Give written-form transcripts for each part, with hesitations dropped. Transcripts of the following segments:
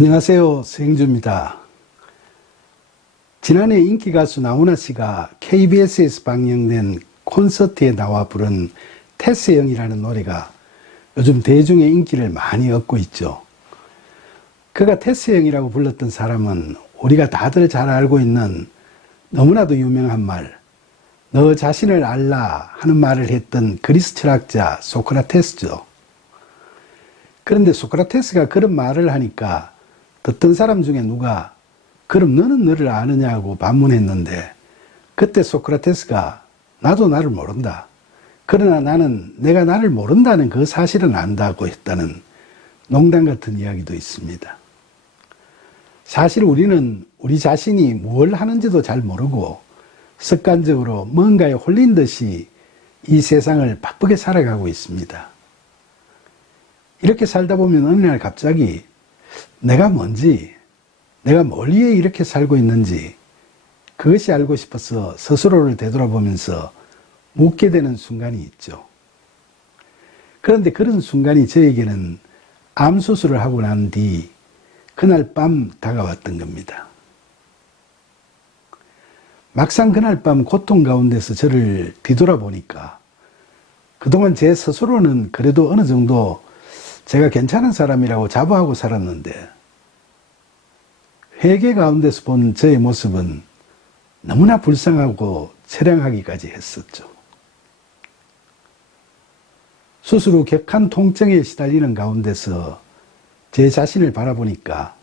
안녕하세요. 서영주입니다. 지난해 인기 가수 나훈아 씨가 KBS에서 방영된 콘서트에 나와 부른 태스형이라는 노래가 요즘 대중의 인기를 많이 얻고 있죠. 그가 태스형이라고 불렀던 사람은 우리가 다들 잘 알고 있는 너무나도 유명한 말, 너 자신을 알라 하는 말을 했던 그리스 철학자 소크라테스죠. 그런데 소크라테스가 그런 말을 하니까 듣던 사람 중에 누가 그럼 너는 너를 아느냐고 반문했는데, 그때 소크라테스가 나도 나를 모른다. 그러나 나는 내가 나를 모른다는 그 사실은 안다고 했다는 농담 같은 이야기도 있습니다. 사실 우리는 우리 자신이 뭘 하는지도 잘 모르고 습관적으로 뭔가에 홀린 듯이 이 세상을 바쁘게 살아가고 있습니다. 이렇게 살다 보면 어느 날 갑자기 내가 뭔지, 내가 뭘 위해 이렇게 살고 있는지 그것이 알고 싶어서 스스로를 되돌아보면서 묻게 되는 순간이 있죠. 그런데 그런 순간이 저에게는 암 수술을 하고 난 뒤 그날 밤 다가왔던 겁니다. 막상 그날 밤 고통 가운데서 저를 뒤돌아보니까 그동안 제 스스로는 그래도 어느 정도 제가 괜찮은 사람이라고 자부하고 살았는데, 회개 가운데서 본 저의 모습은 너무나 불쌍하고 처량하기까지 했었죠. 수술 후 격한 통증에 시달리는 가운데서 제 자신을 바라보니까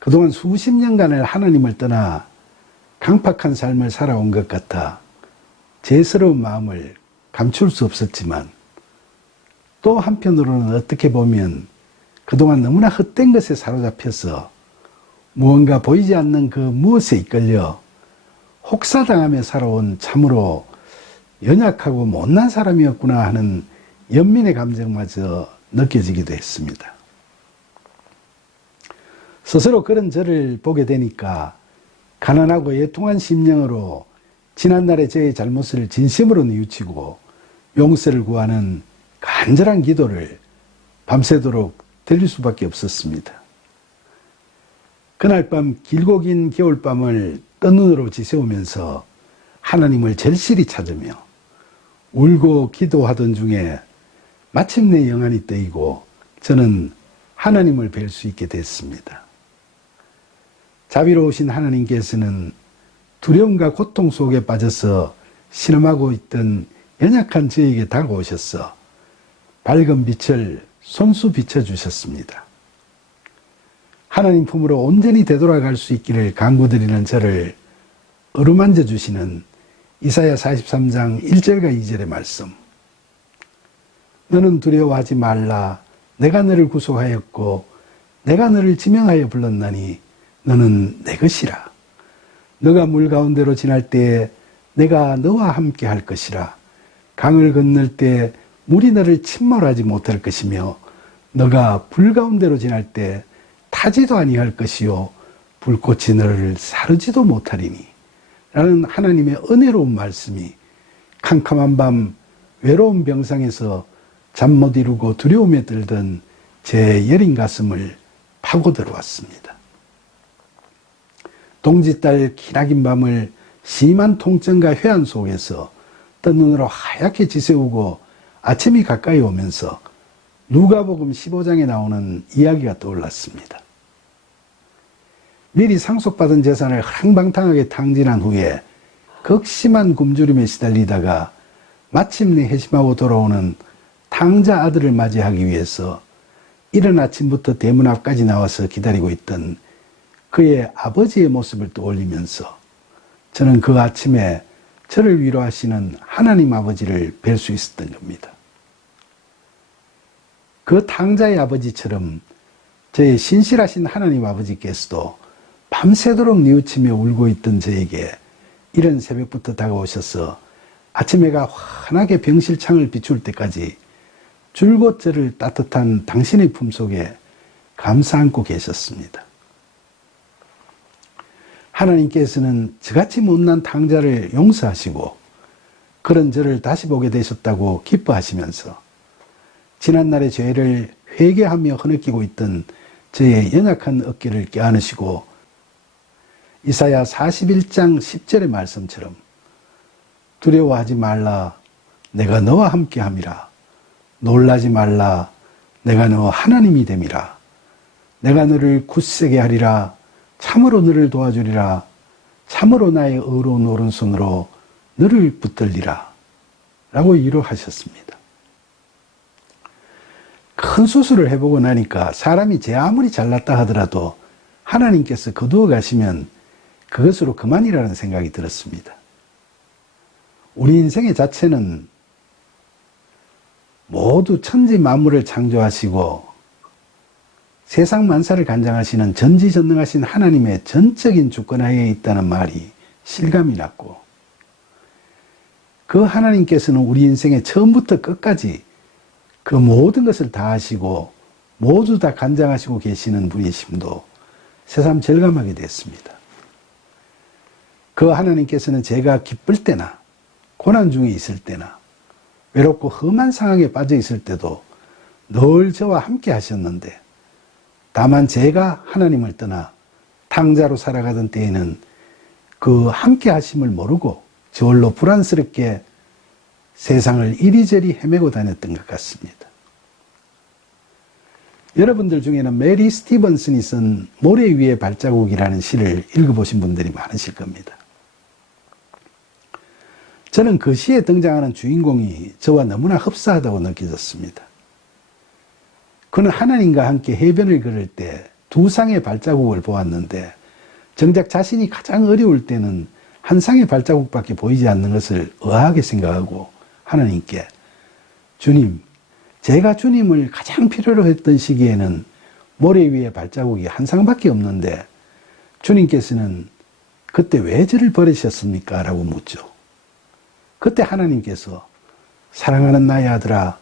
그동안 수십 년간을 하나님을 떠나 강팍한 삶을 살아온 것 같아 제 스러운 마음을 감출 수 없었지만, 또 한편으로는 어떻게 보면 그동안 너무나 헛된 것에 사로잡혀서 무언가 보이지 않는 그 무엇에 이끌려 혹사당하며 살아온 참으로 연약하고 못난 사람이었구나 하는 연민의 감정마저 느껴지기도 했습니다. 스스로 그런 저를 보게 되니까 가난하고 애통한 심령으로 지난날의 저의 잘못을 진심으로 뉘우치고 용서를 구하는 간절한 기도를 밤새도록 드릴 수밖에 없었습니다. 그날 밤 길고 긴 겨울밤을 뜬 눈으로 지새우면서 하나님을 절실히 찾으며 울고 기도하던 중에 마침내 영안이 뜨이고 저는 하나님을 뵐 수 있게 됐습니다. 자비로우신 하나님께서는 두려움과 고통 속에 빠져서 신음하고 있던 연약한 저에게 다가오셔서 밝은 빛을 손수 비춰주셨습니다. 하나님 품으로 온전히 되돌아갈 수 있기를 간구드리는 저를 어루만져 주시는 이사야 43장 1절과 2절의 말씀. 너는 두려워하지 말라. 내가 너를 구속하였고 내가 너를 지명하여 불렀나니 너는 내 것이라. 너가 물 가운데로 지날 때에 내가 너와 함께 할 것이라. 강을 건널 때 물이 너를 침몰하지 못할 것이며 너가 불 가운데로 지날 때 타지도 아니할 것이요 불꽃이 너를 사르지도 못하리니 라는 하나님의 은혜로운 말씀이 캄캄한 밤 외로운 병상에서 잠 못 이루고 두려움에 들던 제 여린 가슴을 파고 들어왔습니다. 동짓달 기나긴 밤을 심한 통증과 회한 속에서 뜬 눈으로 하얗게 지새우고 아침이 가까이 오면서 누가복음 15장에 나오는 이야기가 떠올랐습니다. 미리 상속받은 재산을 한방탕하게 탕진한 후에 극심한 굶주림에 시달리다가 마침내 회심하고 돌아오는 탕자 아들을 맞이하기 위해서 이른 아침부터 대문 앞까지 나와서 기다리고 있던 그의 아버지의 모습을 떠올리면서 저는 그 아침에 저를 위로하시는 하나님 아버지를 뵐 수 있었던 겁니다. 그 탕자의 아버지처럼 저의 신실하신 하나님 아버지께서도 밤새도록 뉘우치며 울고 있던 저에게 이른 새벽부터 다가오셔서 아침 해가 환하게 병실창을 비출 때까지 줄곧 저를 따뜻한 당신의 품속에 감싸 안고 계셨습니다. 하나님께서는 저같이 못난 탕자를 용서하시고 그런 저를 다시 보게 되셨다고 기뻐하시면서 지난날의 죄를 회개하며 흐느끼고 있던 저의 연약한 어깨를 껴안으시고 이사야 41장 10절의 말씀처럼 두려워하지 말라 내가 너와 함께함이라 놀라지 말라 내가 너 하나님이 됨이라 내가 너를 굳세게 하리라 참으로 너를 도와주리라 참으로 나의 의로운 오른손으로 너를 붙들리라 라고 위로하셨습니다. 큰 수술을 해보고 나니까 사람이 제 아무리 잘났다 하더라도 하나님께서 거두어 가시면 그것으로 그만이라는 생각이 들었습니다. 우리 인생의 자체는 모두 천지 만물을 창조하시고 세상 만사를 관장하시는 전지전능하신 하나님의 전적인 주권하에 있다는 말이 실감이 났고 그 하나님께서는 우리 인생의 처음부터 끝까지 그 모든 것을 다 하시고 모두 다 관장하시고 계시는 분이심도 새삼 절감하게 됐습니다. 그 하나님께서는 제가 기쁠 때나 고난 중에 있을 때나 외롭고 험한 상황에 빠져 있을 때도 늘 저와 함께 하셨는데 다만 제가 하나님을 떠나 탕자로 살아가던 때에는 그 함께 하심을 모르고 저홀로 불안스럽게 세상을 이리저리 헤매고 다녔던 것 같습니다. 여러분들 중에는 메리 스티븐슨이 쓴 모래 위의 발자국이라는 시를 읽어보신 분들이 많으실 겁니다. 저는 그 시에 등장하는 주인공이 저와 너무나 흡사하다고 느껴졌습니다. 그는 하나님과 함께 해변을 걸을 때 두 쌍의 발자국을 보았는데 정작 자신이 가장 어려울 때는 한 쌍의 발자국밖에 보이지 않는 것을 의아하게 생각하고 하나님께 주님, 제가 주님을 가장 필요로 했던 시기에는 모래 위에 발자국이 한 쌍밖에 없는데 주님께서는 그때 왜 저를 버리셨습니까? 라고 묻죠. 그때 하나님께서 사랑하는 나의 아들아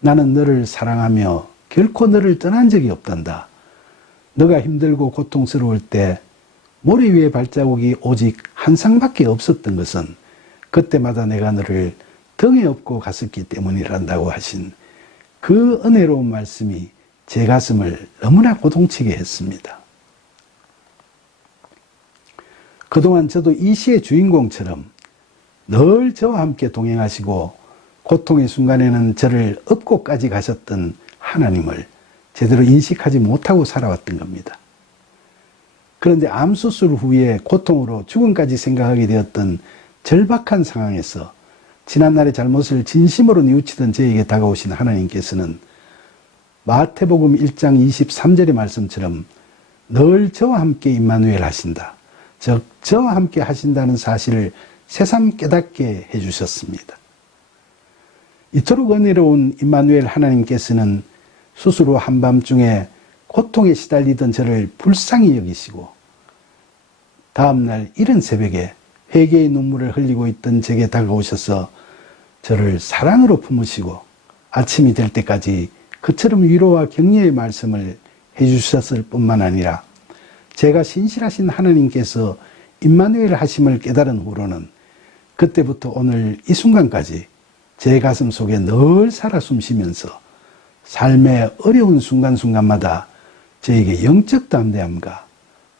나는 너를 사랑하며 결코 너를 떠난 적이 없단다. 너가 힘들고 고통스러울 때 모래 위에 발자국이 오직 한 쌍밖에 없었던 것은 그때마다 내가 너를 등에 업고 갔었기 때문이란다고 하신 그 은혜로운 말씀이 제 가슴을 너무나 고동치게 했습니다. 그동안 저도 이 시의 주인공처럼 늘 저와 함께 동행하시고 고통의 순간에는 저를 업고까지 가셨던 하나님을 제대로 인식하지 못하고 살아왔던 겁니다. 그런데 암수술 후에 고통으로 죽음까지 생각하게 되었던 절박한 상황에서 지난날의 잘못을 진심으로 뉘우치던 저에게 다가오신 하나님께서는 마태복음 1장 23절의 말씀처럼 늘 저와 함께 임마누엘 하신다. 즉 저와 함께 하신다는 사실을 새삼 깨닫게 해주셨습니다. 이토록 은혜로운 임마누엘 하나님께서는 수술 후 한밤중에 고통에 시달리던 저를 불쌍히 여기시고 다음날 이른 새벽에 회개의 눈물을 흘리고 있던 제게 다가오셔서 저를 사랑으로 품으시고 아침이 될 때까지 그처럼 위로와 격려의 말씀을 해주셨을 뿐만 아니라 제가 신실하신 하나님께서 임마누엘 하심을 깨달은 후로는 그때부터 오늘 이 순간까지 제 가슴 속에 늘 살아 숨쉬면서 삶의 어려운 순간순간마다 저에게 영적 담대함과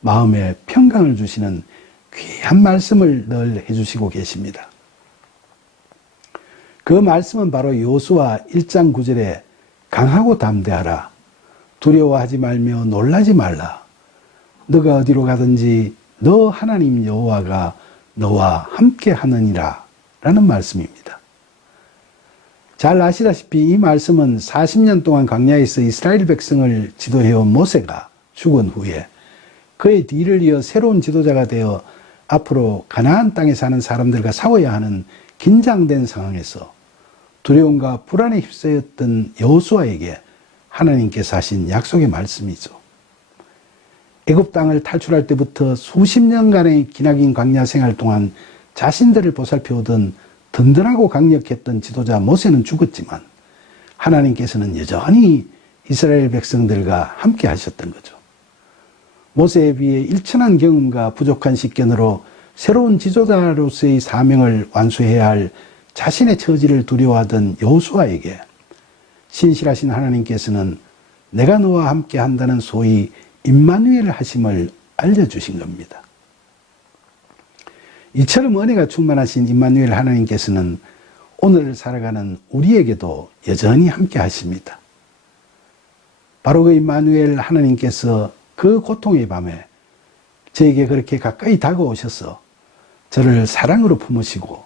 마음의 평강을 주시는 귀한 말씀을 늘 해주시고 계십니다. 그 말씀은 바로 여호수아 1장 9절에 강하고 담대하라. 두려워하지 말며 놀라지 말라. 너가 어디로 가든지 너 하나님 여호와가 너와 함께 하느니라 라는 말씀입니다. 잘 아시다시피 이 말씀은 40년 동안 광야에서 이스라엘 백성을 지도해온 모세가 죽은 후에 그의 뒤를 이어 새로운 지도자가 되어 앞으로 가나안 땅에 사는 사람들과 싸워야 하는 긴장된 상황에서 두려움과 불안에 휩싸였던 여호수아에게 하나님께서 하신 약속의 말씀이죠. 애굽 땅을 탈출할 때부터 수십 년간의 기나긴 광야 생활 동안 자신들을 보살펴오던 든든하고 강력했던 지도자 모세는 죽었지만 하나님께서는 여전히 이스라엘 백성들과 함께 하셨던 거죠. 모세에 비해 일천한 경험과 부족한 식견으로 새로운 지도자로서의 사명을 완수해야 할 자신의 처지를 두려워하던 여호수아에게 신실하신 하나님께서는 내가 너와 함께 한다는 소위 임마누엘 하심을 알려주신 겁니다. 이처럼 은혜가 충만하신 임마누엘 하나님께서는 오늘 살아가는 우리에게도 여전히 함께 하십니다. 바로 그 임마누엘 하나님께서 그 고통의 밤에 저에게 그렇게 가까이 다가오셔서 저를 사랑으로 품으시고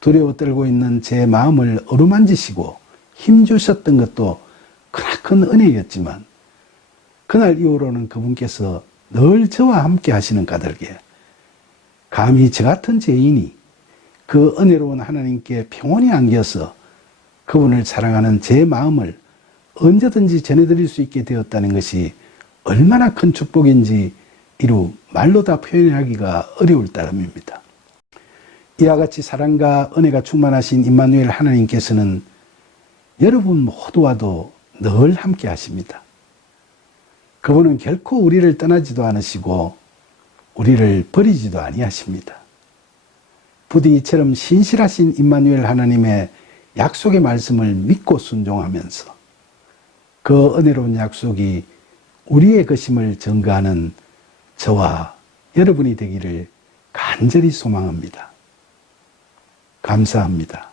두려워 떨고 있는 제 마음을 어루만지시고 힘주셨던 것도 크나큰 은혜였지만 그날 이후로는 그분께서 늘 저와 함께 하시는 까닭에 감히 저 같은 죄인이 그 은혜로운 하나님께 평온히 안겨서 그분을 사랑하는 제 마음을 언제든지 전해드릴 수 있게 되었다는 것이 얼마나 큰 축복인지 이루 말로 다 표현하기가 어려울 따름입니다. 이와 같이 사랑과 은혜가 충만하신 임마누엘 하나님께서는 여러분 모두와도 늘 함께 하십니다. 그분은 결코 우리를 떠나지도 않으시고 우리를 버리지도 아니하십니다. 부디 이처럼 신실하신 임마누엘 하나님의 약속의 말씀을 믿고 순종하면서 그 은혜로운 약속이 우리의 것임을 증거하는 저와 여러분이 되기를 간절히 소망합니다. 감사합니다.